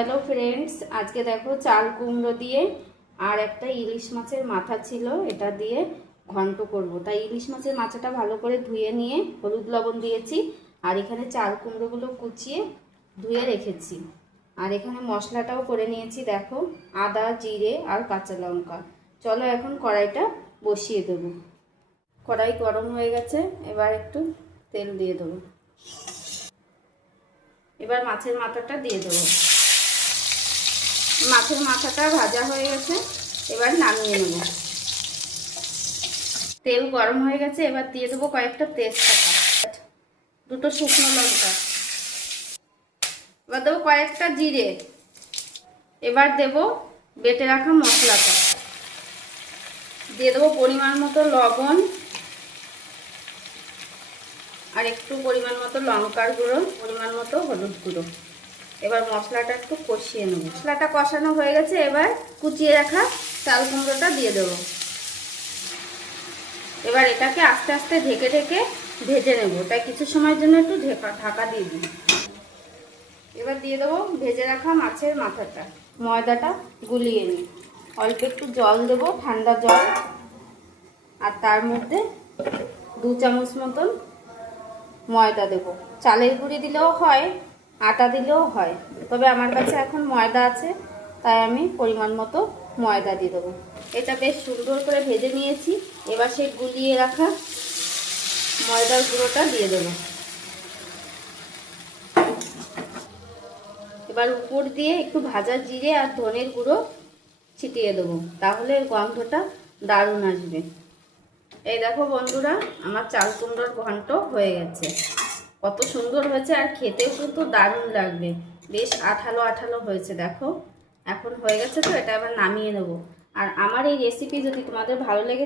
Hello friends आज के देखो चाल कुमड़ो दिए और एक इलिश माछेर माथा छिलो एटा दिए घंट करब। ताई इलिश माछेर माथाटा भालो करे धुए निये हलुद लवण दिएछि और एखाने चाल कुमड़ोगुलो कुचिए धुए रेखेछि और एखाने मशलाटाओ करे निয়েছি। देखो आदा जिरे और काँचा लंका। चलो एखन कड़ाईटा बसिए देब। कड़ाई गरम हो गेছে, এবার একটু তেল দিয়ে দেব। এবার মাছের মাথাটা দিয়ে দেব। মাছের মাথাটা ভাজা হয়ে গেছে, এবার নামিয়ে নেব। তেল গরম হয়ে গেছে, এবার দিয়ে দেব কয়েকটা তেজপাতা, দুটো শুকনো লঙ্কা, এবার দেব কয়েকটা জিরে, এবার দেব বেটে রাখা মশলাটা, দিয়ে দেব পরিমাণ মতো লবণ আর একটু পরিমাণ মতো লঙ্কার গুঁড়ো, পরিমাণ মতো হলুদ গুঁড়ো। এবার মশলাটা একটু কষিয়ে নেব। মশলাটা কষানো হয়ে গেছে, এবার কুচিয়ে রাখা চাল কুমড়োটা দিয়ে দেব। এবার এটাকে আস্তে আস্তে ঢেকে ঢেকে ভেজে নেব। তাই কিছু সময়ের জন্য একটু ঢাকা দিয়ে দিই। এবার দিয়ে দেবো ভেজে রাখা মাছের মাথাটা। ময়দাটা গুলিয়ে নিই, অল্প একটু জল দেবো, ঠান্ডা জল, আর তার মধ্যে 2 চামচ মতন ময়দা দেব। চালের গুঁড়ি দিলেও হয়, আটা দিলেও হয়, তবে আমার কাছে এখন ময়দা আছে তাই আমি পরিমাণ মতো ময়দা দিয়ে দেবো। এটা বেশ সুন্দর করে ভেজে নিয়েছি। এবার সেই গুলিয়ে রাখা ময়দার গুঁড়োটা দিয়ে দেব। এবার উপর দিয়ে একটু ভাজা জিরে আর ধনের গুঁড়ো ছিটিয়ে দেবো, তাহলে গন্ধটা দারুণ আসবে। এই দেখো বন্ধুরা, আমার চাল কুমড়োর ঘন্ট হয়ে গেছে। কত সুন্দর হয়েছে আর খেতেও কিন্তু দারুণ লাগবে। বেশ আঠালো আঠালো হয়েছে। দেখো এখন হয়ে গেছে, তো এটা আবার নামিয়ে নেব। আর আমার এই রেসিপি যদি তোমাদের ভালো লেগে